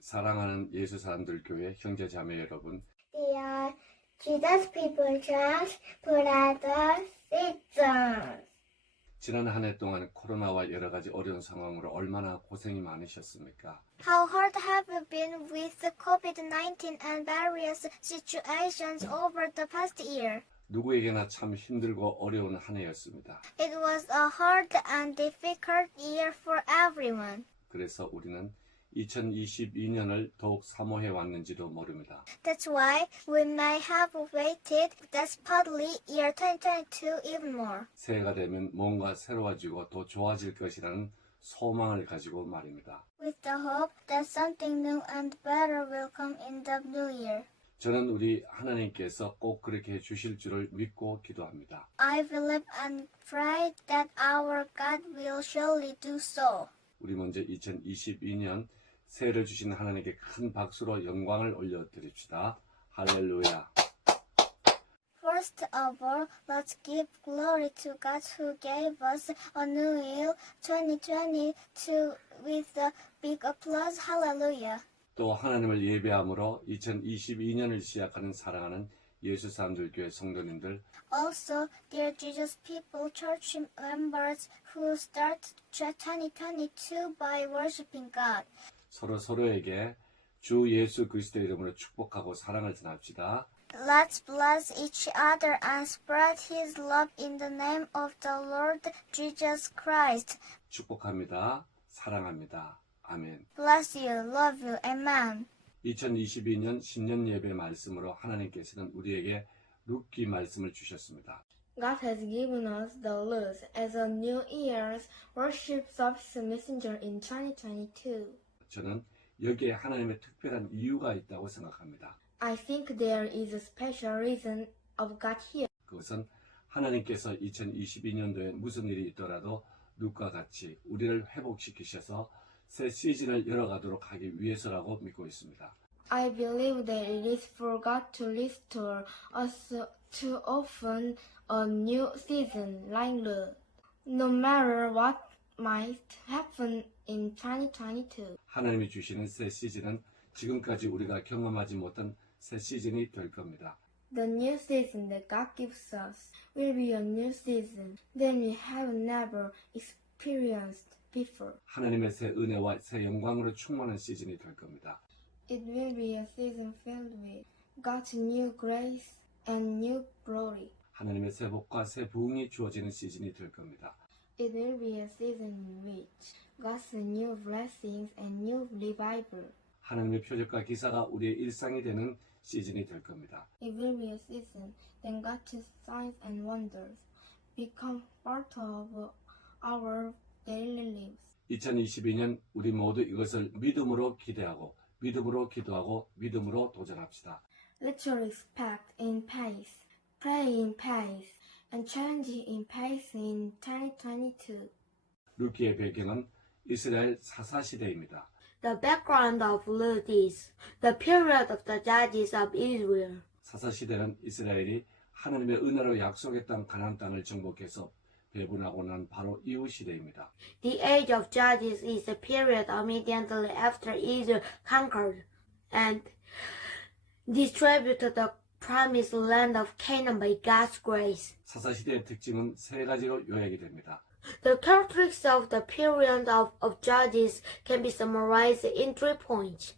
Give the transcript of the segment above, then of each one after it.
사랑하는 예수 사람들 교회 형제 자매 여러분, Dear Jesus People Church Brothers Sisters, 지난 한 해 동안 코로나와 여러 가지 어려운 상황으로 얼마나 고생이 많으셨습니까? how hard have you been with the COVID-19 and various situations over the past year? 누구에게나 참 힘들고 어려운 한 해였습니다. It was a hard and difficult year for everyone. 그래서 우리는 2022년을 더욱 사모해 왔는지도 모릅니다. That's why we may have waited desperately year 2022 even more. 새해가 되면 뭔가 새로워지고 더 좋아질 것이라는 소망을 가지고 말입니다. With the hope that something new and better will come in the new year. 저는 우리 하나님께서 꼭 그렇게 해주실 줄을 믿고 기도합니다. I believe and pray that our God will surely do so. 우리 먼저 2022년 새해를 주신 하나님께 큰 박수로 영광을 올려드립시다. 할렐루야. First of all, let's give glory to God who gave us a new year 2022 with a big applause. Hallelujah. 또 하나님을 예배함으로 2022년을 시작하는 사랑하는 예수 사람들 교회 성도님들, Also, dear Jesus people, church members who start 2022 by worshiping God. 서로에게 주 예수 그리스도의 이름으로 축복하고 사랑을 전합시다. Let's bless each other and spread His love in the name of the Lord Jesus Christ. 축복합니다. 사랑합니다. 아멘. Bless you, love you, amen. 2022년 신년 예배 말씀으로 하나님께서는 우리에게 룻기 말씀을 주셨습니다. God has given us the Luz as a New Year's worship service messenger in 2022. 저는 여기에 하나님의 특별한 이유가 있다고 생각합니다. I think there is a special reason of God here. 그것은 하나님께서 2022년도에 무슨 일이 있더라도 룻과 같이 우리를 회복시키셔서 새 시즌을 열어가도록 하기 위해서라고 믿고 있습니다. I believe that it is for God to restore us to open a new season like Luz. No matter what might happen in 2022. 하나님이 주시는 새 시즌은 지금까지 우리가 경험하지 못한 새 시즌이 될 겁니다. The new season that God gives us will be a new season that we have never experienced before. 하나님의 새 은혜와 새 영광으로 충만한 시즌이 될 겁니다. It will be a season filled with God's new grace and new glory. 하나님의 새 복과 새 부흥이 주어지는 시즌이 될 겁니다. It will be a season in which God's new blessings and new revival. 하나님의 표적과 기사가 우리의 일상이 되는 시즌이 될 겁니다. It will be a season then God's signs and wonders become part of our daily lives. 2022년 우리 모두 이것을 믿음으로 기대하고 믿음으로 기도하고 믿음으로 도전합시다. Let your expect in pace, pray in pace, and change in pace in 2022. 룻기의 배경은 이스라엘 사사시대입니다. The background of Luz is the period of the judges of Israel. 사사시대는 이스라엘이 하나님의 은혜로 약속했던 가나안 땅을 정복해서 배분하고 난 바로 이후 시대입니다. The age of judges is the period immediately after Israel conquered and distributed the promised land of Canaan by God's grace. 사사시대의 특징은 세 가지로 요약이 됩니다. The characteristics of the period of judges can be summarized in 3 points.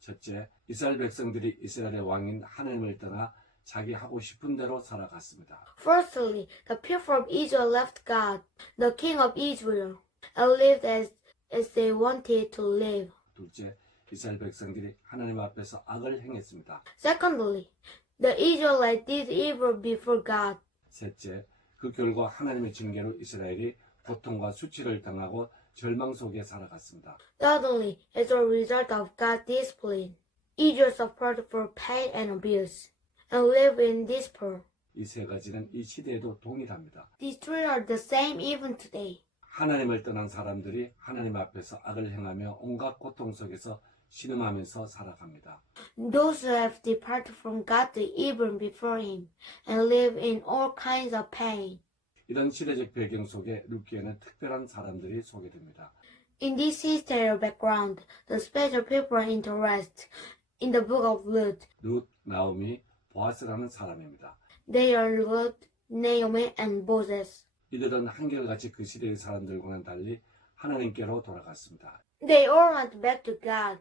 첫째, 이스라엘 백성들이 이스라엘의 왕인 하나님을 떠나 자기 하고 싶은 대로 살아갔습니다. Firstly, the people of Israel left God, the King of Israel, and lived as they wanted to live. 둘째, 이스라엘 백성들이 하나님 앞에서 악을 행했습니다. Secondly, the Israelites did evil before God. 셋째, 그 결과 하나님의 징계로 이스라엘이 고통과 수치를 당하고 절망 속에 살아갔습니다. Thirdly, as a result of God's discipline, Israel suffered for pain and abuse, and lived in despair. 이 세 가지는 이 시대에도 동일합니다. These three are the same even today. 하나님을 떠난 사람들이 하나님 앞에서 악을 행하며 온갖 고통 속에서 신음하면서 살아갑니다. Those who have departed from God do evil before Him, and live in all kinds of pain. 이런 시대적 배경 속에 룻기에는 특별한 사람들이 소개됩니다. In this history background, the special people interest in the book of Ruth. 룻, 나오미, 보아스라는 사람입니다. They are Ruth, Naomi, and Boaz. 이들은 한결같이 그 시대의 사람들과는 달리 하나님께로 돌아갔습니다. They all went back to God,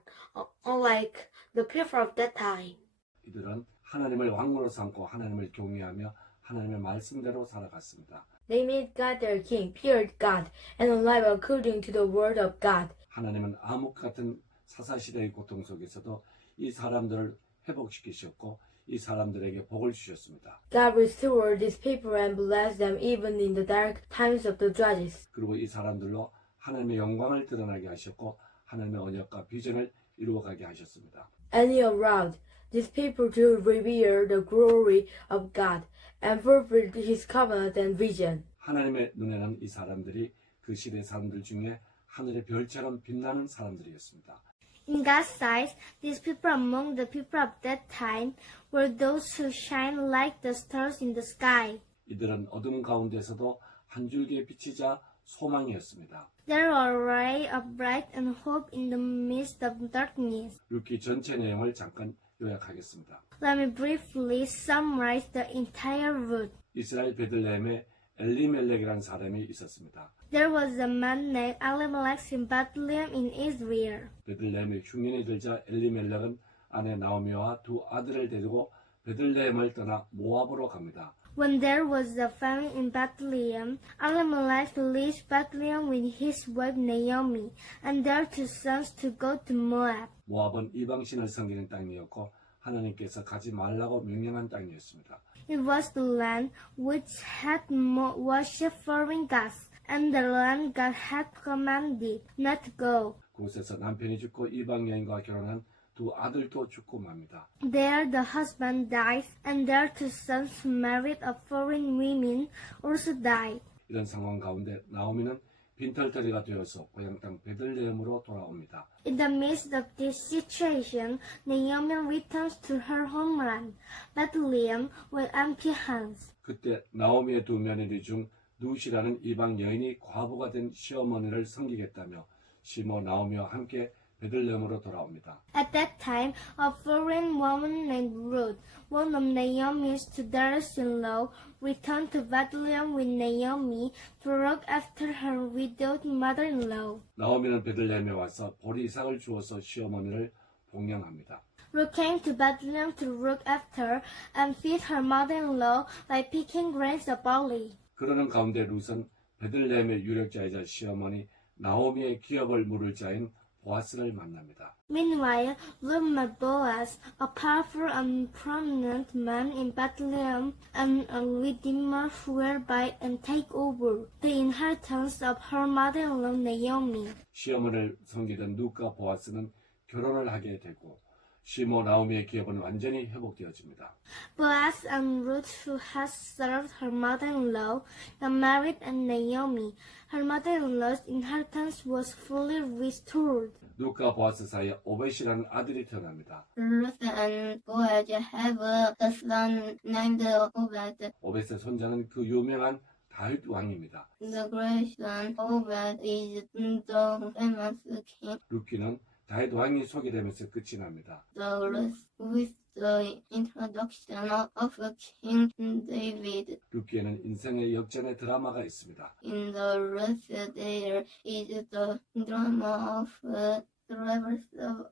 unlike the people of that time. 이들은 하나님을 왕으로 삼고 하나님을 경외하며 하나님의 말씀대로 살아갔습니다. They made God their king, feared God, and lived according to the word of God. 하나님은 암흑 같은 사사시대의 고통 속에서도 이 사람들을 회복시키셨고 이 사람들에게 복을 주셨습니다. God restored these people and blessed them even in the dark times of the judges. 그리고 이 사람들로 하나님의 영광을 드러나게 하셨고 하나님의 언약과 비전을 이루어가게 하셨습니다. And he allowed these people to reveal the glory of God and fulfill his covenant and vision. 하나님의 눈에는 이 사람들이 그 시대 사람들 중에 하늘의 별처럼 빛나는 사람들이었습니다. In God's sight, these people among the people of that time were those who shine like the stars in the sky. 이들은 어둠 가운데서도 한 줄기의 빛이자 소망이었습니다. They were a ray of bright and hope in the midst of darkness. 룻기 전체 내용을 잠깐 요약하겠습니다. Let me briefly summarize the entire route. 이스라엘 베들레헴에 엘리멜렉이라는 사람이 있었습니다. There was a man named Elimelech in Bethlehem in Israel. 베들레헴에 흉년이 들자 엘리멜렉은 아내 나오미와 두 아들을 데리고 베들레헴을 떠나 모압으로 갑니다. When there was a famine in Bethlehem, Elimelech left Bethlehem with his wife Naomi and their two sons to go to Moab. 모압은 이방신을 섬기는 땅이었고 하나님께서 가지 말라고 명령한 땅이었습니다. It was the land which had worshipped foreign gods, and the land God had commanded not to go. 그곳에서 남편이 죽고 이방 여인과 결혼한 두 아들도 죽고 맙니다. There the husband died, and their two sons who married a foreign woman also died. 이런 상황 가운데 나오미는 빈털터리가 되어서 고향 땅 베들레헴으로 돌아옵니다. In the midst of this situation, Naomi returns to her homeland, Bethlehem, with empty hands. 그때 나오미의 두 며느리 중 룻이라는 이방 여인이 과부가 된 시어머니를 섬기겠다며 시모 나오미와 함께 베들레헴으로 돌아옵니다. At that time, a foreign woman named Ruth, one of Naomi's two daughters-in-law, returned to Bethlehem with Naomi to look after her widowed mother-in-law. 나오미는 베들레헴에 와서 보리삭을 주어서 시어머니를 봉양합니다. Ruth came to Bethlehem to look after and feed her mother-in-law by picking grains of barley. 그러는 가운데 룻은 베들레헴의 유력자이자 시어머니 나오미의 기업을 물을 자인 보아스를 만납니다. Meanwhile, Ruth met Boaz, a powerful and prominent man in Bethlehem, and a redeemer who will buy and take over the inheritance of her mother-in-law Naomi. 시어머니를 섬기던 룻과 보아스는 결혼을 하게 되고 시모 나오미의 기업은 완전히 회복되어집니다. Boaz and Ruth, who has served her mother-in-law, got married, and Naomi, her mother-in-law's inheritance was fully restored. 룻과 보아스 사이에 오벳이라는 아들이 태어납니다. Ruth and Boaz have a son named Obed. 오벳의 손자는 그 유명한 다윗 왕입니다. The great son Obed is the famous king. 룻기는 다윗 왕이 소개되면서 끝이 납니다. The Ruth with the introduction of King David. 룻기에는 인생의 역전의 드라마가 있습니다. In the Ruth there is the drama of the rivers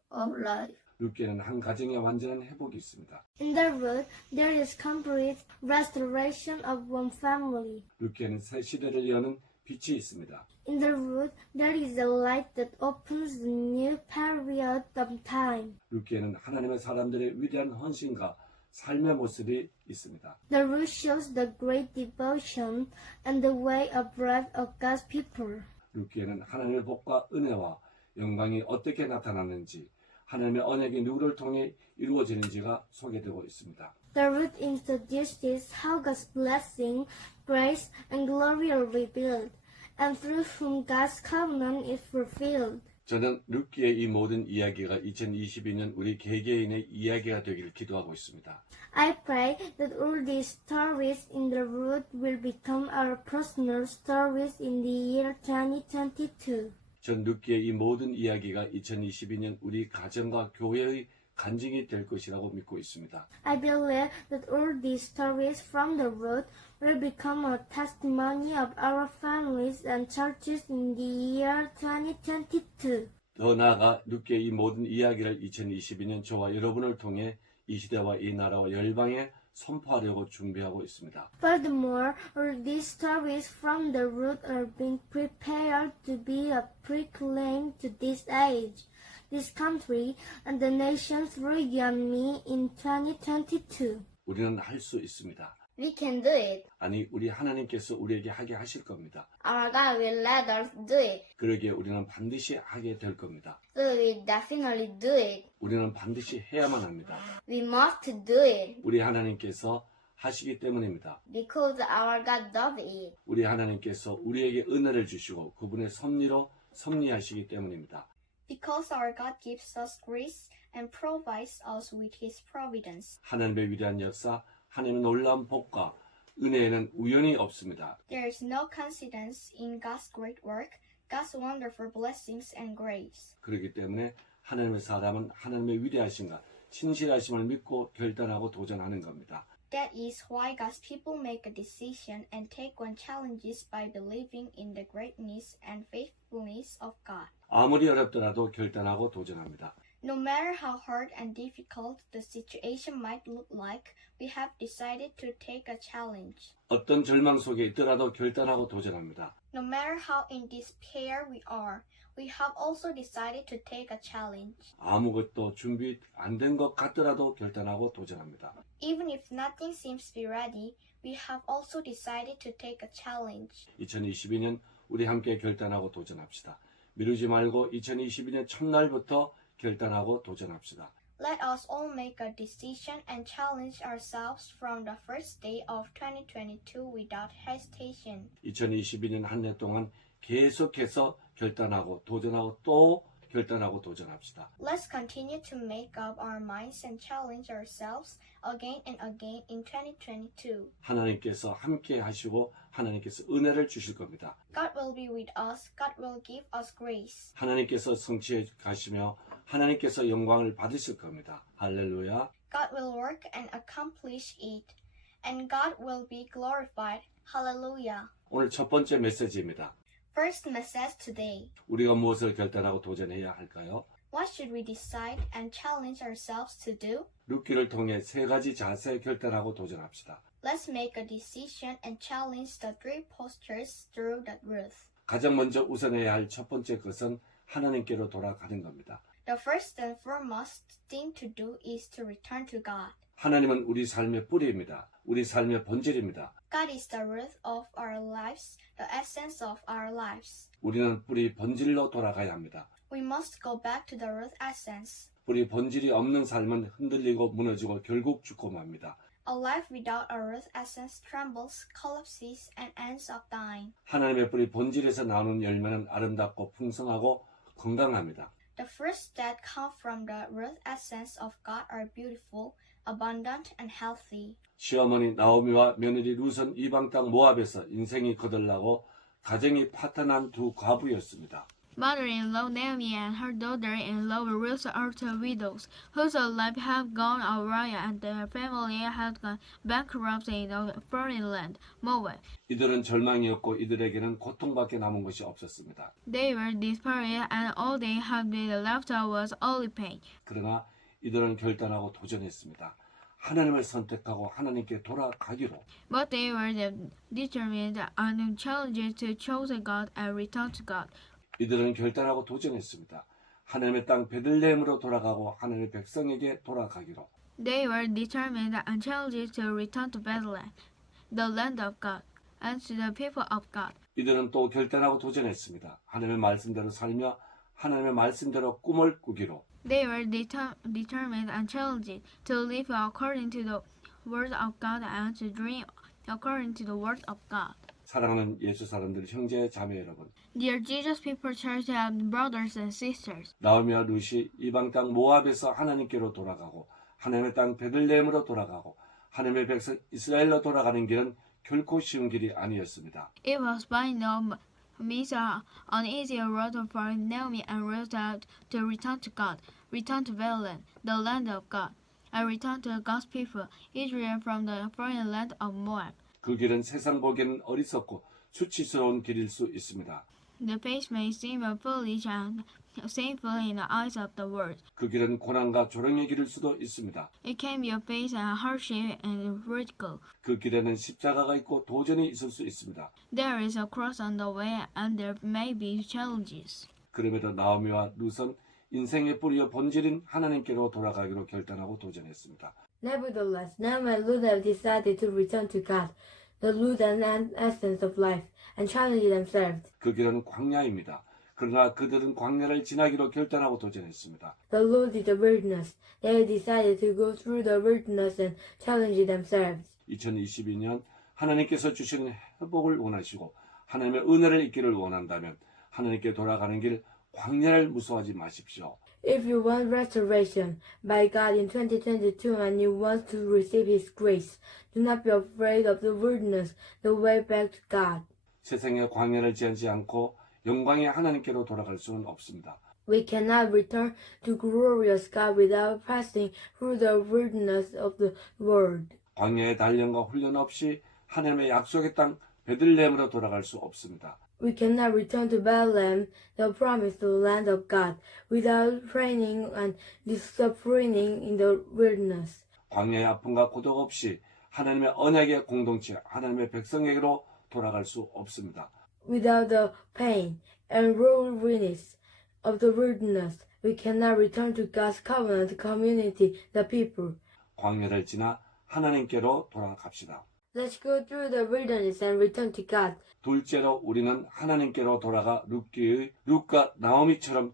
of life. 룻기에는 한 가정의 완전한 회복이 있습니다. In the Ruth, there is complete restoration of one family. 룻기에는 새 시대를 여는 빛이 있습니다. In the Ruth, there is a light that opens a new period of time. 룻기에는 하나님의 사람들의 위대한 헌신과 삶의 모습이 있습니다. The Ruth shows the great devotion and the way of life of God's people. 룻기에는 하나님의 복과 은혜와 영광이 어떻게 나타나는지 하나님의 언약이 누구를 통해 이루어지는지가 소개되고 있습니다. The Ruth introduces how God's blessing, grace, and glory are revealed, and through whom God's covenant is fulfilled. 저는 룻기의 이 모든 이야기가 2022년 우리 개개인의 이야기가 되기를 기도하고 있습니다. I pray that all these stories in the Ruth will become our personal stories in the year 2022. 전 룻기의 이 모든 이야기가 2022년 우리 가정과 교회의 간증이 될 것이라고 믿고 있습니다. I believe that all these stories from the road will become a testimony of our families and churches in the year 2022. 더 나아가 룻기의 이 모든 이야기를 2022년 저와 여러분을 통해 이 시대와 이 나라와 열방에 선포하려고 준비하고 있습니다. Furthermore, all these stories from the road are being prepared to be a proclaim to this age, this country, and the nations through you and me in 2022. 우리는 할 수 있습니다. We can do it. 아니, 우리 하나님께서 우리에게 하게 하실 겁니다. Our God will let us do it. 그러기에 우리는 반드시 하게 될 겁니다. So we definitely do it. 우리는 반드시 해야만 합니다. We must do it 우리 하나님께서 하시기 때문입니다. because our God does it. 우리 하나님께서 우리에게 은혜를 주시고 그분의 섭리로 섭리하시기 때문입니다. Because our God gives us grace and provides us with His providence. 하나님의 위대한 역사, 하나님의 놀라운 복과 은혜에는 우연이 없습니다. There is no coincidence in God's great work, God's wonderful blessings and grace. 그렇기 때문에 하나님의 사람은 하나님의 위대하심과 신실하심을 믿고 결단하고 도전하는 겁니다. That is why God's people make a decision and take on challenges by believing in the greatness and faithfulness of God. 아무리 어렵더라도 결단하고 도전합니다. No matter how hard and difficult the situation might look like, we have decided to take a challenge. 어떤 절망 속에 있더라도 결단하고 도전합니다. No matter how in despair we are, we have also decided to take a challenge. 아무것도 준비 안 된 것 같더라도 결단하고 도전합니다. Even if nothing seems to be ready, we have also decided to take a challenge. 2022년 우리 함께 결단하고 도전합시다. 미루지 말고 2022년 첫날부터 결단하고 도전합시다. Let us all make a decision and challenge ourselves from the first day of 2022 without hesitation. 2022년 한 해 동안 계속해서 결단하고 도전하고 또 결단하고 도전합시다. Let's continue to make up our minds and challenge ourselves again and again in 2022. 하나님께서 함께 하시고 하나님께서 은혜를 주실 겁니다. God will be with us. God will give us grace. 하나님께서 성취해 가시며 하나님께서 영광을 받으실 겁니다. 할렐루야. God will work and accomplish it. And God will be glorified. Hallelujah. 오늘 첫 번째 메시지입니다. First message today. 우리가 무엇을 결단하고 도전해야 할까요? What should we decide and challenge ourselves to do? 룻기를 통해 세 가지 자세 결단하고 도전합시다. Let's make a decision and challenge the three postures through the Ruth. 가장 먼저 우선해야 할 첫 번째 것은 하나님께로 돌아가는 겁니다. The first and foremost thing to do is to return to God. 하나님은 우리 삶의 뿌리입니다. 우리 삶의 본질입니다. God is the root of our lives, the essence of our lives. 우리는 뿌리 본질로 돌아가야 합니다. We must go back to the root essence. 뿌리 본질이 없는 삶은 흔들리고 무너지고 결국 죽고 맙니다. A life without a root essence trembles, collapses, and ends up dying. 하나님의 뿌리 본질에서 나오는 열매는 아름답고 풍성하고 건강합니다. The fruits that come from the root essence of God are beautiful, abundant, and healthy. 시어머니 나오미와 며느리 룻은 이방 땅 모압에서 인생이 거들나고 가정이 파탄한 두 과부였습니다. Mother-in-law Naomi and her daughter-in-law Ruth are two widows, whose lives have gone awry and their family has gone bankrupt in a foreign land, Moab. 이들은 절망이었고 이들에게는 고통밖에 남은 것이 없었습니다. They were despairing and all they had been left was only pain. 그러나 이들은 결단하고 도전했습니다. 하나님을 선택하고 하나님께 돌아가기로. But they were determined and challenged to choose God and return to God. 이들은 결단하고 도전했습니다. 하나님의 땅 베들레헴으로 돌아가고 하나님의 백성에게 돌아가기로. They were determined and challenged to return to Bethlehem, the land of God, and to the people of God. 이들은 또 결단하고 도전했습니다. 하나님의 말씀대로 살며 하나님의 말씀대로 꿈을 꾸기로. They were determined and challenged to live according to the word of God and to dream according to the word of God. 사랑하는 예수 사람들, 형제 자매 여러분. Dear Jesus People Church and brothers and sisters, 나오미와 룻이 이방 땅 모압에서 하나님께로 돌아가고 하나님의 땅 베들레헴으로 돌아가고 하나님의 백성 이스라엘로 돌아가는 길은 결코 쉬운 길이 아니었습니다. it was by no means an easier road for Naomi and Ruth to return to God, return to their land, the land of God, and return to God's people, Israel from the foreign land of Moab. 그 길은 세상 보기에는 어리석고 수치스러운 길일 수 있습니다. The pace may seem foolish and sinful in the eyes of the world. 그 길은 고난과 조롱의 길일 수도 있습니다. It can be a pace and hardship and ridicule. 그 길에는 십자가가 있고 도전이 있을 수 있습니다. There is a cross on the way and there may be challenges. 그럼에도 나오미와 룻은 인생의 뿌리와 본질인 하나님께로 돌아가기로 결단하고 도전했습니다. Nevertheless, Naomi and Ruth have decided to return to God, the root and essence of life, and challenge themselves. 그 길은 광야입니다. 그러나 그들은 광야를 지나기로 결단하고 도전했습니다. The Lord is the wilderness. They have decided to go through the wilderness and challenge themselves. 2022년 하나님께서 주시는 회복을 원하시고 하나님의 은혜를 잊기를 원한다면 하나님께 돌아가는 길 광야를 무서워하지 마십시오. If you want restoration by God in 2022 and you want to receive His grace, do not be afraid of the wilderness, the way back to God. 세상의 광야를 지하지 않고 영광의 하나님께로 돌아갈 수는 없습니다. We cannot return to glorious God without passing through the wilderness of the world. 광야의 단련과 훈련 없이 하나님의 약속의 땅 베들레헴으로 돌아갈 수 없습니다. We cannot return to Bethlehem, the promised land of God, without training and disciplining in the wilderness. 광야의 아픔과 고독 없이 하나님의 언약의 공동체, 하나님의 백성에게로 돌아갈 수 없습니다. Without the pain and weariness of the wilderness, we cannot return to God's covenant community, the people. 광야를 지나 하나님께로 돌아갑시다. Let's go through the wilderness and return to God. 둘째로 우리는 하나님께로 돌아가 룻과 나오미처럼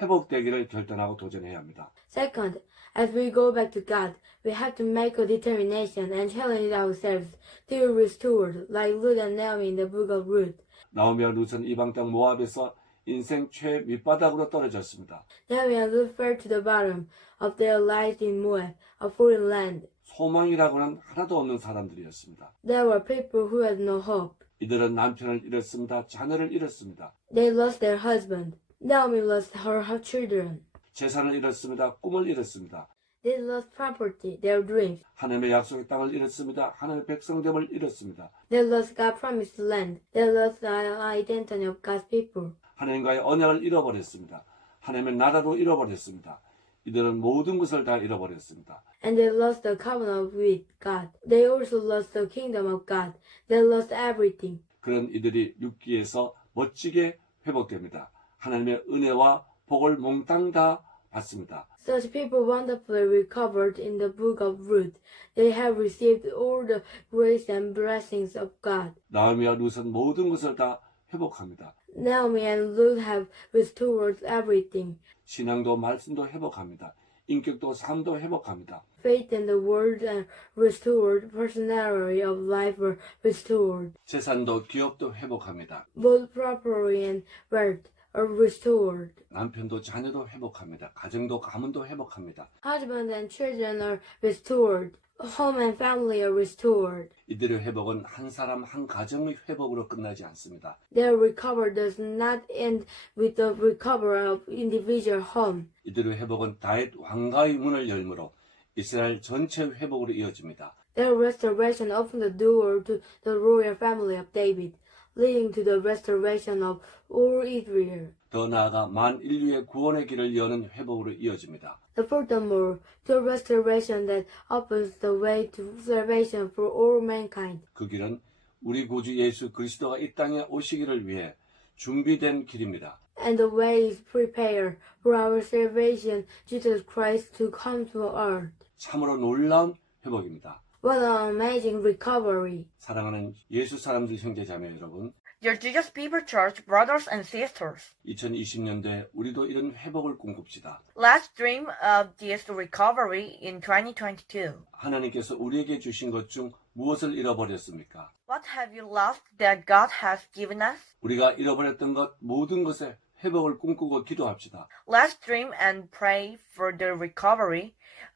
회복되기를 결단하고 도전해야 합니다. Second, as we go back to God, we have to make a determination and challenge ourselves to be restored, like Ruth and Naomi in the book of Ruth. 나오미와 룻은 이방 땅 모압에서 인생 최 밑바닥으로 떨어졌습니다. Naomi and Ruth fell to the bottom of their lives in Moab, a foreign land. 소망이라고는 하나도 없는 사람들이었습니다. There were people who had no hope. 이들은 남편을 잃었습니다. 자녀를 잃었습니다. They lost their husband. Naomi lost her children. 재산을 잃었습니다. 꿈을 잃었습니다. They lost property, their dreams. 하나님의 약속의 땅을 잃었습니다. 하나님의 백성됨을 잃었습니다. They lost God's promised land. They lost the identity of God's people. 하나님과의 언약을 잃어버렸습니다. 하나님의 나라도 잃어버렸습니다. 이들은 모든 것을 다 잃어버렸습니다. And they lost the covenant with God. They also lost the kingdom of God. They lost everything. 그런 이들이 룻기에서 멋지게 회복됩니다. 하나님의 은혜와 복을 몽땅 다 받습니다. Such people wonderfully recovered in the book of Ruth. They have received all the grace and blessings of God. 나오미와 룻은 모든 것을 다 회복합니다. Naomi and Ruth have restored everything. 신앙도 말씀도 회복합니다. 인격도 삶도 회복합니다. Faith in the word and restored personality of life were restored. 재산도 기업도 회복합니다. Both property and wealth are restored. 남편도 자녀도 회복합니다. 가정도 가문도 회복합니다. Husband and children are restored. Home and family are restored. 이들의 회복은 한 사람 한 가정의 회복으로 끝나지 않습니다. Their recovery does not end with the recovery of individual home. 이들의 회복은 다윗 왕가의 문을 열므로 이스라엘 전체 회복으로 이어집니다. Their restoration opened the door to the royal family of David, leading to the restoration of all Israel. 더 나아가 만 인류의 구원의 길을 여는 회복으로 이어집니다. Furthermore, to restoration that opens the way to salvation for all mankind. 그 길은 우리 구주 예수 그리스도가 이 땅에 오시기를 위해 준비된 길입니다. And the way is prepared for our salvation, Jesus Christ, to come to earth. 참으로 놀라운 회복입니다. What an amazing recovery. 사랑하는 예수 사람들 형제 자매 여러분, Dear Jesus People Church, brothers and sisters, 2020년도에 우리도 이런 회복을 꿈꿉시다. let's dream of this recovery in 2022. 하나님께서 우리에게 주신 것 중 무엇을 잃어버렸습니까? What have you lost that God has given us? 우리가 잃어버렸던 것 모든 것의 회복을 꿈꾸고 기도합시다. Let's dream and pray for the recovery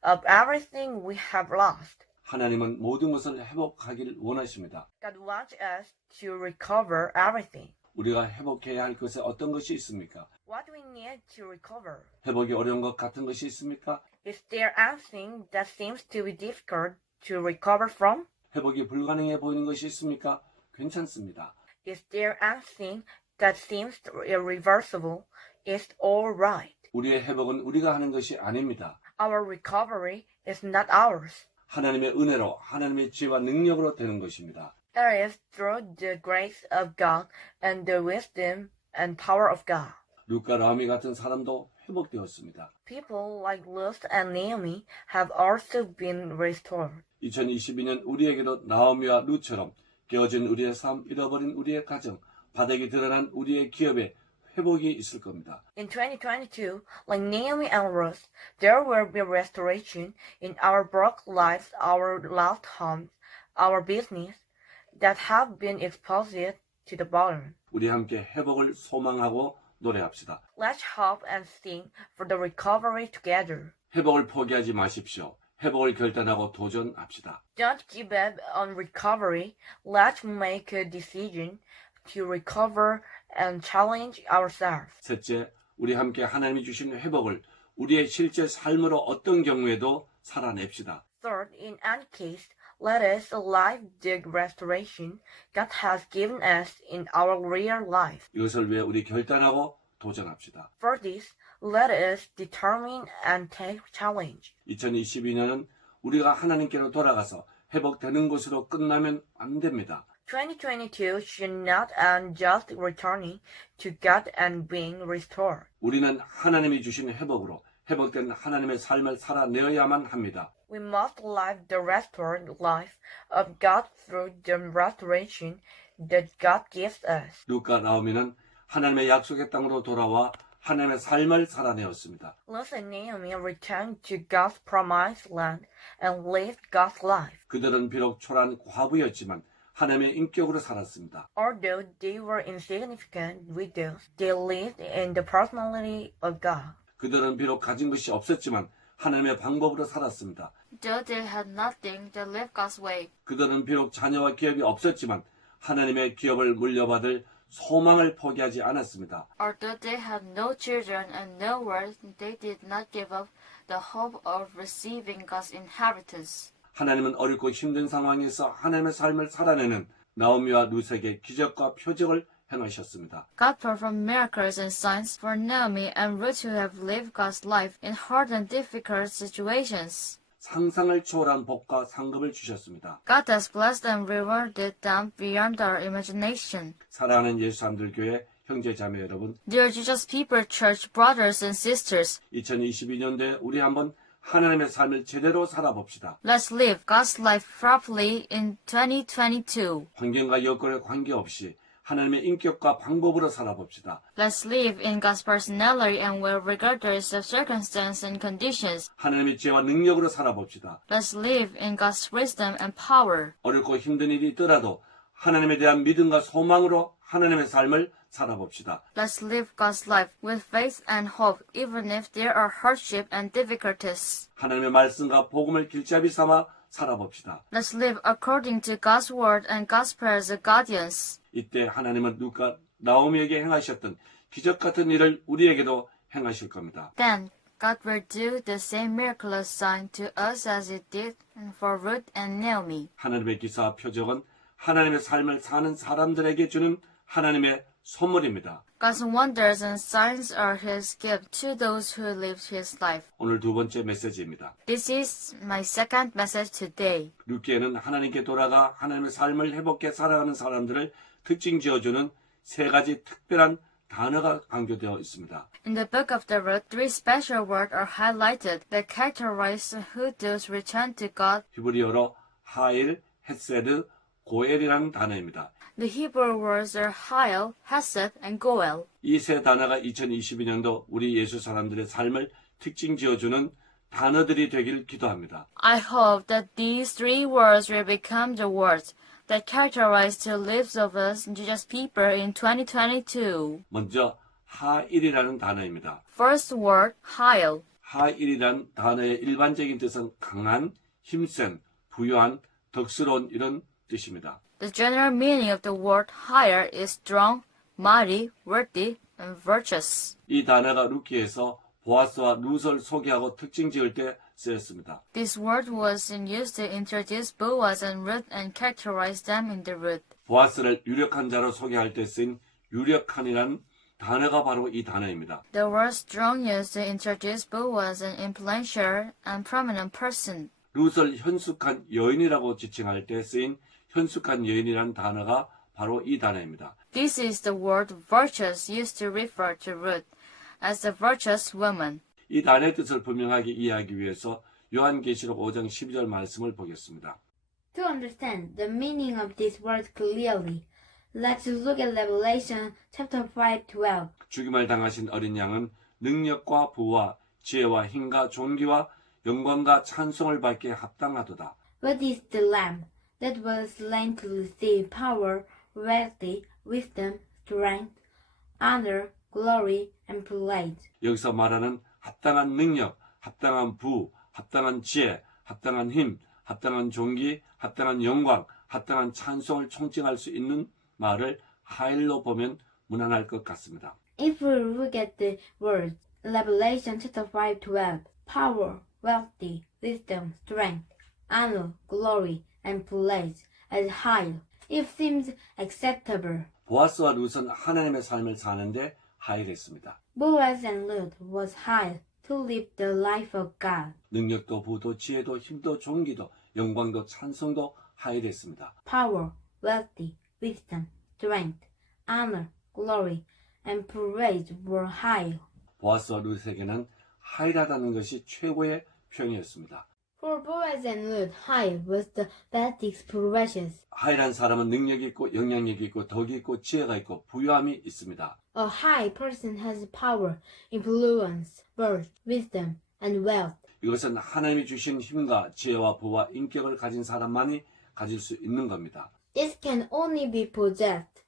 of everything we have lost. 하나님은 모든 것을 회복하기를 원하십니다. God wants us to recover everything. 우리가 회복해야 할 것에 어떤 것이 있습니까? What do we need to recover? 회복이 어려운 것 같은 것이 있습니까? Is there anything that seems to be difficult to recover from? 회복이 불가능해 보이는 것이 있습니까? 괜찮습니다. Is there anything that seems irreversible? It's all right. 우리의 회복은 우리가 하는 것이 아닙니다. Our recovery is not ours. 하나님의 은혜로 하나님의 지혜와 능력으로 되는 것입니다. It is through the grace of God and the wisdom and power of God. 룻과 나오미 같은 사람도 회복되었습니다. People like Ruth and Naomi have also been restored. 2022년 우리에게도 나오미와 룻처럼 깨어진 우리의 삶, 잃어버린 우리의 가정, 바닥이 드러난 우리의 기업에 회복이 있을 겁니다. In 2022, like Naomi and Ruth, there will be restoration in our broken lives, our lost homes, our business that have been exposed to the bottom. 우리 함께 회복을 소망하고 노래합시다. Let's hope and sing for the recovery together. 회복을 포기하지 마십시오. 회복을 결단하고 도전합시다. Don't give up on recovery. Let's make a decision to recover and challenge ourselves. 셋째, 우리 함께 하나님이 주신 회복을 우리의 실제 삶으로 어떤 경우에도 살아냅시다. Third, in any case, let us live the restoration God has given us in our real life. 이것을 위해 우리 결단하고 도전합시다. For this, let us determine and take challenge. 2022년은 우리가 하나님께로 돌아가서 회복되는 것으로 끝나면 안 됩니다. 2022 should not end just returning to God and being restored. 우리는 하나님이 주신 회복으로 회복된 하나님의 삶을 살아내어야만 합니다. We must live the restored life of God through the restoration that God gives us. 룻과 나오미는 하나님의 약속의 땅으로 돌아와 하나님의 삶을 살아내었습니다. Ruth and Naomi returned to God's promised land and lived God's life. 그들은 비록 초라한 과부였지만 하나님의 인격으로 살았습니다. Although they were insignificant widows, they lived in the personality of God. 그들은 비록 가진 것이 없었지만 하나님의 방법으로 살았습니다. Though they had nothing, they lived God's way. 그들은 비록 자녀와 기업이 없었지만 하나님의 기업을 물려받을 소망을 포기하지 않았습니다. Although they had no children and no wealth, they did not give up the hope of receiving God's inheritance. 하나님은 어렵고 힘든 상황에서 하나님의 삶을 살아내는 나오미와 룻에게 기적과 표적을 행하셨습니다. God performed miracles and signs for Naomi and Ruth who have lived God's life in hard and difficult situations. 상상을 초월한 복과 상급을 주셨습니다. God has blessed and rewarded them beyond our imagination. 사랑하는 예수 사람들 교회 형제 자매 여러분, Dear Jesus People Church brothers and sisters, 2022년도에 우리 한번 하나님의 삶을 제대로 살아봅시다. let's live God's life properly in 2022. 환경과 여건에 관계없이 하나님의 인격과 방법으로 살아봅시다. Let's live in God's personality and will regardless of circumstance and conditions. 하나님의 지혜와 능력으로 살아봅시다. Let's live in God's wisdom and power. 어렵고 힘든 일이 있더라도 하나님에 대한 믿음과 소망으로 하나님의 삶을 살아봅시다. Let's live God's life with faith and hope even if there are hardship and difficulties. 하나님의 말씀과 복음을 길잡이 삼아 살아봅시다. Let's live according to God's word and God's prayers as guardians. 이때 하나님은 룻과 나오미에게 행하셨던 기적 같은 일을 우리에게도 행하실 겁니다. Then God will do the same miraculous sign to us as He did for Ruth and Naomi. 하나님의 기사와 표적은 하나님의 삶을 사는 사람들에게 주는 하나님의 선물입니다. God's wonders and signs are His gift to those who live His life. 오늘 두 번째 메시지입니다. This is my second message today. 룻기에는 하나님께 돌아가 하나님의 삶을 회복해 살아가는 사람들을 특징 지어주는 세 가지 특별한 단어가 강조되어 있습니다. In the book of the Ruth, three special words are highlighted that characterize who does return to God. 히브리어로 하일, 헤세드, 고엘이라는 단어입니다. The Hebrew words are Ha'il, Hesed, and Goel. 이 세 단어가 2022년도 우리 예수 사람들의 삶을 특징 지어주는 단어들이 되길 기도합니다. I hope that these three words will become the words that characterize the lives of us Jesus people in 2022. 먼저 하일이라는 단어입니다. First word, Ha'il. 하일이란 단어의 일반적인 뜻은 강한, 힘센, 부유한, 덕스러운 이런 뜻입니다. The general meaning of the word higher is strong, mighty, worthy, and virtuous. 이 단어가 루키에서 보아스와 룻을 소개하고 특징 지을 때 쓰였습니다. This word was used to introduce Boaz and Ruth and characterize them in the Ruth. 보아스를 유력한 자로 소개할 때 쓰인 유력한이란 단어가 바로 이 단어입니다. The word strong used to introduce Boaz as an influential and prominent person. 룻을 현숙한 여인이라고 지칭할 때 쓰인 현숙한 여인이란 단어가 바로 이 단어입니다. This is the word virtuous used to refer to Ruth as a virtuous woman. 이 단어의 뜻을 분명하게 이해하기 위해서 요한계시록 5장 12절 말씀을 보겠습니다. To understand the meaning of this word clearly, let's look at Revelation chapter 5:12. 죽임을 당하신 어린 양은 능력과 부와 지혜와 힘과 존귀와 영광과 찬송을 받기에 합당하도다. What is the Lamb that was slain to receive power, wealth, wisdom, strength, honor, glory, and praise? 여기서 말하는 합당한 능력, 합당한 부, 합당한 지혜, 합당한 힘, 합당한 존귀, 합당한 영광, 합당한 찬송을 총칭할 수 있는 말을 하일로 보면 무난할 것 같습니다. If we look at the words, Revelation chapter 5:12, power, wealth, wisdom, strength, honor, glory, and praise, as high, it seems acceptable. 보아스와 룻은 하나님의 삶을 사는데 하일했습니다. Boaz and Ruth was hired to live the life of God. 능력도 부도 지혜도 힘도 존귀도 영광도 찬송도 하일했습니다. Power, wealth, wisdom, strength, honor, glory, and praise were high. 보아스와 룻에게는 하일하다는 것이 최고의 표현이었습니다. For Boaz and Ruth, high was the best expression. 하일한 사람은 능력이 있고 영향력이 있고 덕이 있고 지혜가 있고 부유함이 있습니다. A high person has power, influence, birth, wisdom, and wealth. 이것은 하나님이 주신 힘과 지혜와 부와 인격을 가진 사람만이 가질 수 있는 겁니다. This can only be possessed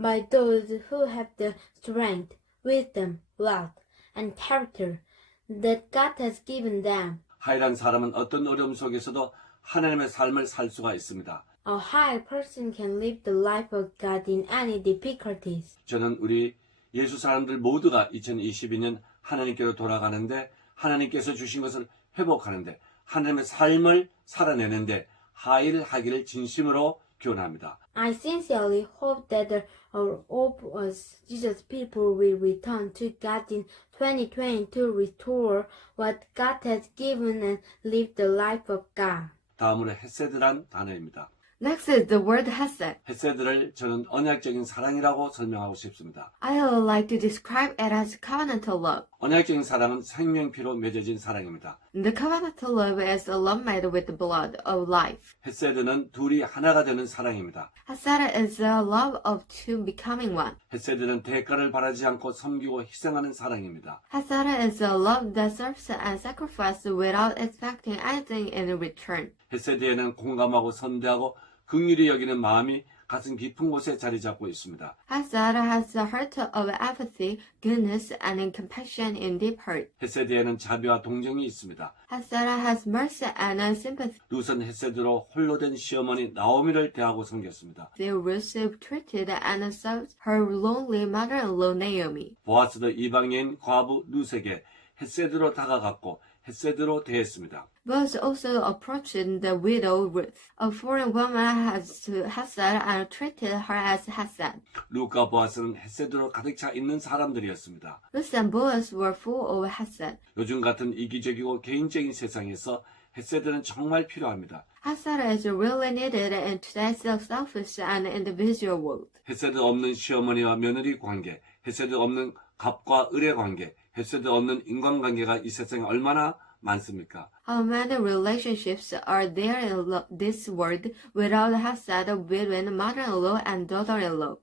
by those who have the strength, wisdom, wealth, and character that God has given them. 하일한 사람은 어떤 어려움 속에서도 하나님의 삶을 살 수가 있습니다. A high person can live the life of God in any difficulties. 저는 우리 예수 사람들 모두가 2022년 하나님께로 돌아가는데 하나님께서 주신 것을 회복하는데 하나님의 삶을 살아내는데 하일하기를 진심으로 기원합니다. I sincerely hope that all of us Jesus people will return to God in 2020 to restore what God has given and live the life of God. 다음으로 헤세드란 단어입니다. Next is the word hesed. 헤세드를 저는 언약적인 사랑이라고 설명하고 싶습니다. I would like to describe it as covenantal love. 언약적인 사랑은 생명피로 맺어진 사랑입니다. The covenantal love is a love made with the blood of life. 헤세드는 둘이 하나가 되는 사랑입니다. Hesed is a love of two becoming one. 헤세드는 대가를 바라지 않고 섬기고 희생하는 사랑입니다. Hesed is a love that serves and sacrifices without expecting anything in return. 헤세드에는 공감하고 선대하고 긍휼히 여기는 마음이 가슴 깊은 곳에 자리 잡고 있습니다. Hesed has the heart of apathy, goodness, and compassion in deep heart. 헤세드에는 자비와 동정이 있습니다. Hesed has mercy and sympathy. 룻은 헤세드로 홀로 된 시어머니 나오미를 대하고 섬겼습니다. They received treated and served her lonely mother-in-law Naomi. 보아스도 이방인 과부 룻에게 헤세드로 다가갔고 헤세드로 대했습니다. Boaz also approached the widow Ruth. A foreign woman has Hesed and treated her as Hesed. 룻과 보아스는 헤세드로 가득 차 있는 사람들이었습니다. Ruth and Boaz were full of Hesed. 요즘 같은 이기적이고 개인적인 세상에서 헤세드는 정말 필요합니다. Hesed is really needed in today's selfish and individual world. 헤세드 없는 시어머니와 며느리 관계, 헤세드 없는 갑과 을의 관계, 헤세드 없는 인간관계가 이 세상에 얼마나 많습니까? How many relationships are there in this world without Hesed between mother-in-law and daughter-in-law,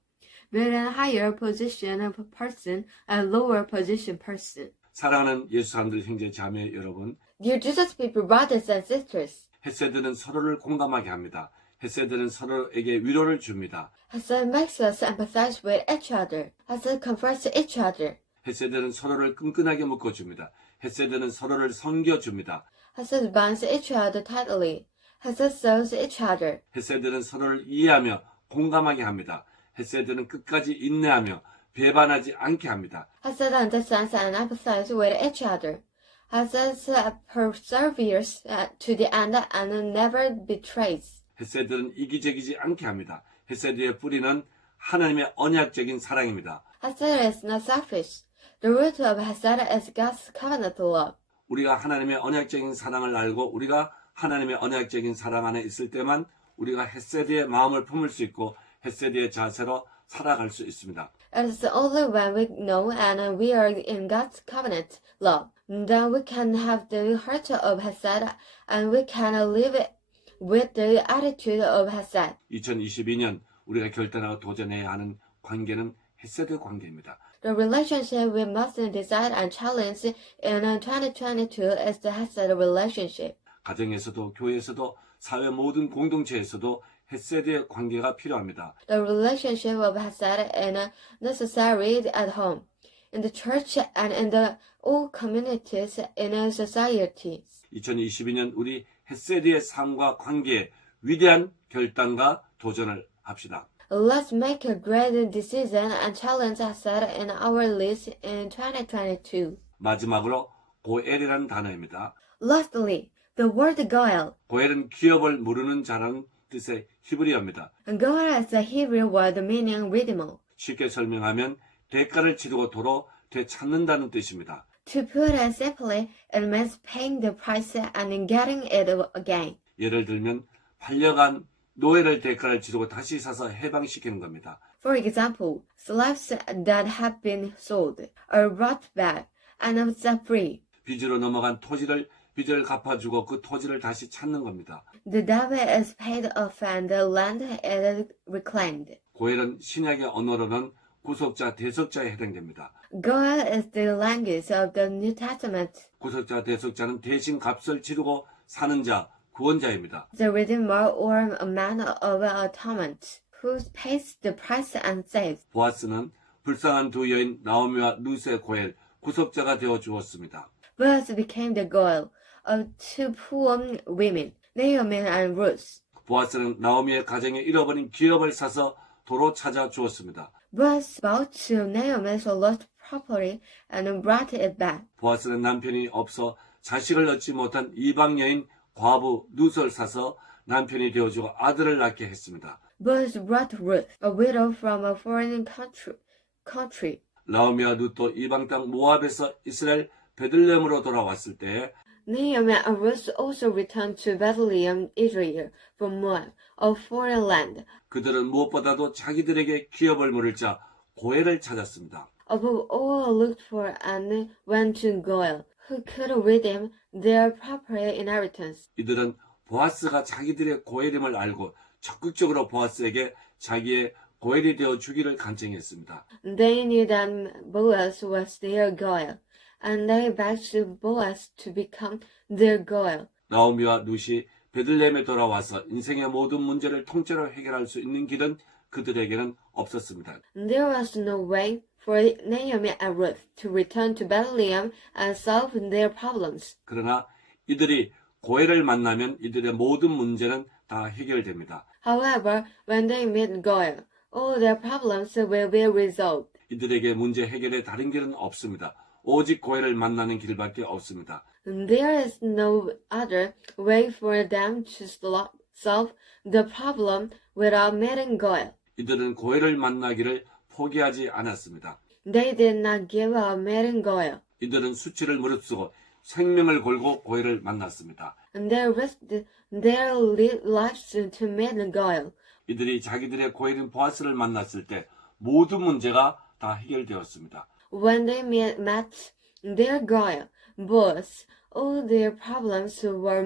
between higher position person and lower position person? 사랑하는 예수 사람들 형제 자매 여러분, Dear Jesus people, brothers and sisters, 헤세드는 서로를 공감하게 합니다. 헤세드는 서로에게 위로를 줍니다. Hesed makes us empathize with each other. Hesed comforts each other. 헤세드는 서로를 끈끈하게 묶어줍니다. 헤세드는 서로를 섬겨줍니다. Hesed binds each other tightly. Hesed serves each other. 헤세드는 서로를 이해하며 공감하게 합니다. 헤세드는 끝까지 인내하며 배반하지 않게 합니다. Hesed understands and empathizes with each other. Hesed perseveres to the end and never betrays. 헤세드는 이기적이지 않게 합니다. 헤세드의 뿌리는 하나님의 언약적인 사랑입니다. Hesed is not selfish. The root of Hesed is God's covenant love. 우리가 하나님의 언약적인 사랑을 알고 우리가 하나님의 언약적인 사랑 안에 있을 때만 우리가 헤세드의 마음을 품을 수 있고 헤세드의 자세로 살아갈 수 있습니다. It is only when we know and we are in God's covenant love that we can have the heart of Hesed and we can live with the attitude of Hesed. 2022년 우리가 결단하고 도전해야 하는 관계는 헤세드 관계입니다. The relationship we must decide and challenge in 2022 is the Hesed relationship. 가정에서도 교회에서도 사회 모든 공동체에서도 헤세드의 관계가 필요합니다. The relationship of Hesed is necessary at home, in the church, and in the all communities in our societies. 2022년 우리 헤세드의 삶과 관계에 위대한 결단과 도전을 합시다. Let's make a great decision and challenge Hesed in our lives in 2022. 마지막으로 고엘이라는 단어입니다. Lastly, the word goel. 고엘은 기업을 모르는 자라는 뜻의 히브리어입니다. Goel is a Hebrew word meaning redeemer. 쉽게 설명하면 대가를 치르고 도로 되찾는다는 뜻입니다. To put it simply, it means paying the price and getting it again. 예를 들면 팔려간 노예를 대가를 치르고 다시 사서 해방시키는 겁니다. For example, slaves that have been sold are brought back and set free. 빚으로 넘어간 토지를 빚을 갚아주고 그 토지를 다시 찾는 겁니다. The debt is paid off and the land is reclaimed. 고엘은 신약의 언어로는 구속자, 대속자에 해당됩니다. Goel is the language of the New Testament. 구속자, 대속자는 대신 값을 치르고 사는 자, 구원자입니다. The redeemer or a man of atonement who pays the price and saves. 보아스는 불쌍한 두 여인 나오미와 루스의 고엘, 구속자가 되어 주었습니다. Boaz became the goal of two poor women, Naomi and Ruth. 보아스는 나오미의 가정에 잃어버린 기업을 사서 도로 찾아 주었습니다. Boaz bought to Naomi's lost property and brought it back. 보아스는 남편이 없어 자식을 얻지 못한 이방 여인 과부 루스를 사서 남편이 되어주고 아들을 낳게 했습니다. Boaz brought Ruth, a widow from a foreign country. 나오미와 룻도 이방 땅 모압에서 이스라엘 베들레헴으로 돌아왔을 때 Naomi and Ruth also returned to Bethlehem, Israel, from Moab, a foreign land. 그들은 무엇보다도 자기들에게 기업을 물을 자 고엘을 찾았습니다. Above all, looked for and went to Goel, who could redeem their proper inheritance. 이들은 보아스가 자기들의 고엘임을 알고 적극적으로 보아스에게 자기의 고엘이 되어 주기를 간청했습니다. They knew that Boaz was their Goel, and they begged Boaz to become their Goel. 나오미와 룻이 베들레헴에 돌아와서 인생의 모든 문제를 통째로 해결할 수 있는 길은 그들에게는 없었습니다. There was no way for Naomi and Ruth to return to Bethlehem and solve their problems. 그러나 이들이 고엘을 만나면 이들의 모든 문제는 다 해결됩니다. However, when they meet Goel, all their problems will be resolved. 이들에게 문제 해결의 다른 길은 없습니다. 오직 고엘을 만나는 길밖에 없습니다. There is no other way for them to solve the problem without meeting Goel. 이들은 고엘을 만나기를 포기하지 않았습니다. They did not give up meeting Goel. 이들은 수치를 무릅쓰고 생명을 걸고 고엘을 만났습니다. And they risked their lives to meet Goel. 이들이 자기들의 고엘인 보아스를 만났을 때 모든 문제가 다 해결되었습니다. When they met their Goel, Boaz, all their problems were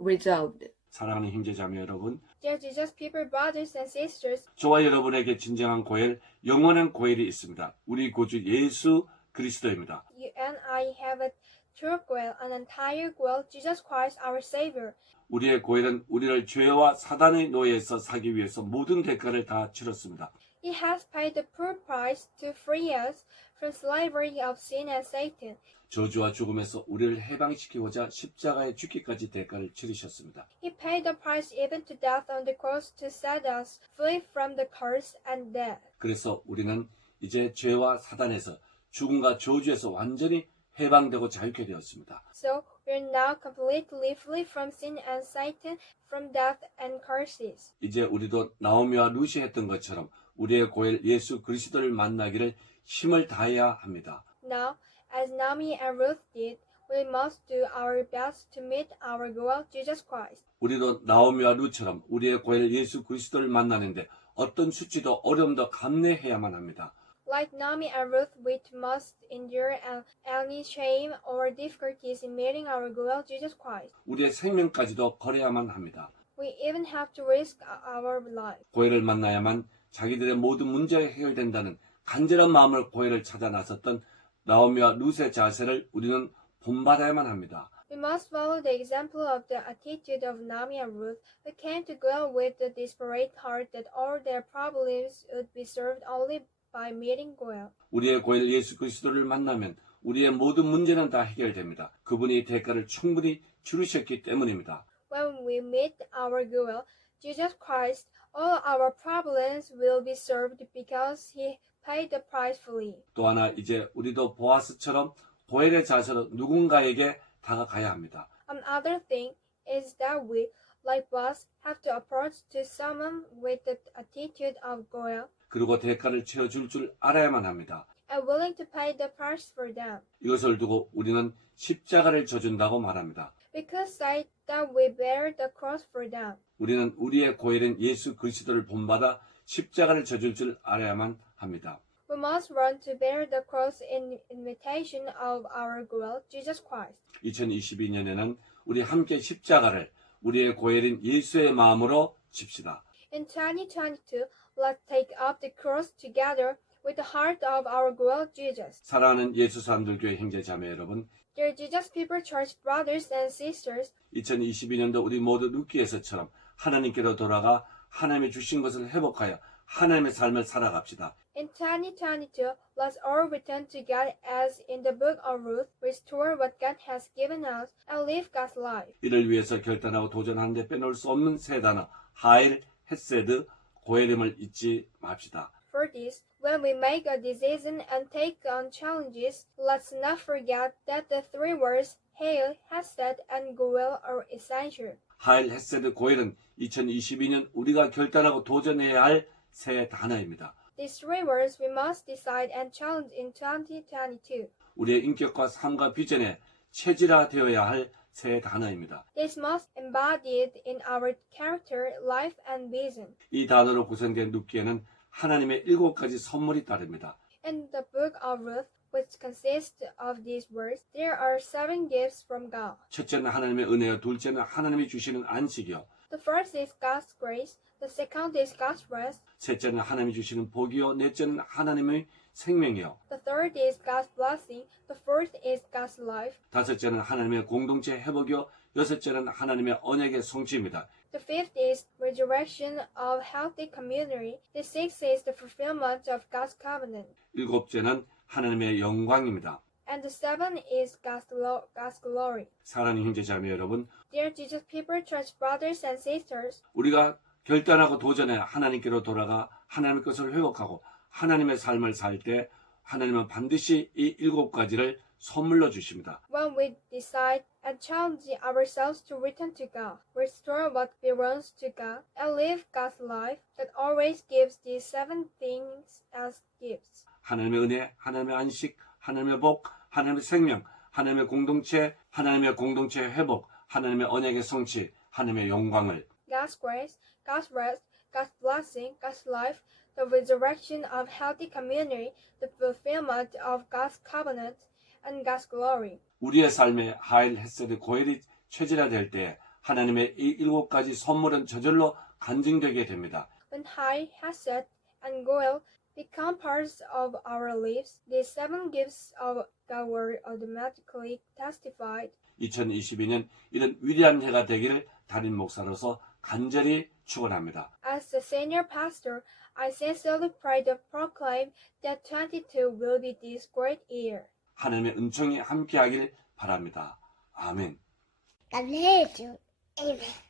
resolved. 사랑하는 형제자매 여러분, Dear Jesus, people, brothers and sisters, 저와 여러분에게 진정한 고엘, 영원한 고엘이 있습니다. 우리 구주 예수 그리스도입니다. you and I have a true goal, an entire goal, Jesus Christ, our Savior. 우리의 고엘은 우리를 죄와 사단의 노예에서 사기 위해서 모든 대가를 다 치렀습니다. He has paid the full price to free us from slavery of sin and Satan. 저주와 죽음에서 우리를 해방시키고자 십자가에 죽기까지 대가를 치르셨습니다. He paid the price even to death on the cross to set us free from the curse and death. 그래서 우리는 이제 죄와 사단에서 죽음과 저주에서 완전히 해방되고 자유케 되었습니다. So we are now completely free from sin and Satan, from death and curses. 이제 우리도 나오미와 루시 했던 것처럼 우리의 고엘 예수 그리스도를 만나기를 힘을 다해야 합니다. Now, as Naomi and Ruth did, we must do our best to meet our goal, Jesus Christ. 우리도 나오미와 루처럼 우리의 고엘 예수 그리스도를 만나는데 어떤 수치도 어려움도 감내해야만 합니다. Like Naomi and Ruth, we must endure any shame or difficulties in meeting our goal, Jesus Christ. 우리의 생명까지도 걸어야만 합니다. We even have to risk our life. 고엘을 만나야만 자기들의 모든 문제가 해결된다는 간절한 마음을 고엘을 찾아 나섰던 나오미와 룻의 자세를 우리는 본받아야만 합니다. We must follow the example of the attitude of Naomi and Ruth, who came to God with the desperate heart that all their problems would be solved only by meeting God. 우리의 고엘 예수 그리스도를 만나면 우리의 모든 문제는 다 해결됩니다. 그분이 대가를 충분히 치르셨기 때문입니다. When we meet our goal, Jesus Christ, all our problems will be solved because He paid the price fully. 또 하나 이제 우리도 보아스처럼 고엘의 자세로 누군가에게 다가가야 합니다. Another thing is that we, like Boaz, have to approach to someone with the attitude of Goel 그리고 대가를 채워줄 줄 알아야만 합니다. and willing to pay the price for them. 이것을 두고 우리는 십자가를 져준다고 말합니다. Because say that we bear the cross for them. 우리는 우리의 고엘인 예수 그리스도를 본받아 십자가를 져줄 줄 알아야만 합니다. We must run to bear the cross in imitation of our goal, Jesus Christ. 2022년에는 우리 함께 십자가를 우리의 고엘인 예수의 마음으로 집시다. In 2022, let's take up the cross together with the heart of our goal, Jesus. 사랑하는 예수 사람들교회 형제 자매 여러분, Dear Jesus People Church brothers and sisters, 2022년도 우리 모두 룻기에서처럼 하나님께로 돌아가 하나님이 주신 것을 회복하여 하나님의 삶을 살아갑시다. in 2022, let's all return to God as in the book of Ruth, restore what God has given us, and live God's life. 이를 위해서 결단하고 도전하는데 빼놓을 수 없는 세 단어 하일, 헤세드, 고엘임을 잊지 맙시다. For this, when we make a decision and take on challenges, let's not forget that the three words Hail, Hesed, and Goel are essential. 하일, 헤세드, 고엘은 2022년 우리가 결단하고 도전해야 할 세 단어입니다. These three words we must decide and challenge in 2022. 우리의 인격과 삶과 비전에 체질화되어야 할 세 단어입니다. This must be embodied in our character, life, and vision. 이 단어로 구성된 룻기에는 하나님의 7가지 선물이 따릅니다. In the book of Ruth, which consists of these words, there are 7 gifts from God. 첫째는 하나님의 은혜요, 둘째는 하나님이 주시는 안식이요, The first is God's grace, the second is God's rest, 셋째는 하나님이 주시는 복이요, 넷째는 하나님의 생명이요, the third is God's blessing, the fourth is God's life, 다섯째는 하나님의 공동체 회복이요, 여섯째는 하나님의 언약의 성취입니다. the fifth is resurrection of healthy community, the sixth is the fulfillment of God's covenant, 일곱째는 하나님의 영광입니다. and the seventh is God's glory. 사랑하는 형제 자매 여러분, Dear Jesus People Church brothers and sisters, 우리가 결단하고 도전해 하나님께로 돌아가 하나님의 것을 회복하고 하나님의 삶을 살 때 하나님은 반드시 이 7가지를 선물로 주십니다. when we decide and challenge ourselves to return to God, restore what belongs to God, and live God's life that always gives these 7 things as gifts. 하나님의 은혜, 하나님의 안식, 하나님의 복, 하나님의 생명, 하나님의 공동체 회복, 하나님의 언약의 성취, 하나님의 영광을 God's grace, God's rest, God's blessing, God's life, the resurrection of healthy community, the fulfillment of God's covenant, and God's glory. 우리의 삶에 하일, 헤세드, 고엘이 체질화될 때 하나님의 이 7가지 선물은 저절로 간증되게 됩니다. When High, Hesed, and Goel become parts of our lives, these 7 gifts of God were automatically testified. 2022년 이런 위대한 해가 되기를 담임 목사로서 간절히 축원합니다. As the senior pastor, I sincerely pray to proclaim that 22 will be this great year. 하나님의 은총이 함께하길 바랍니다. 아멘. God bless you. Amen.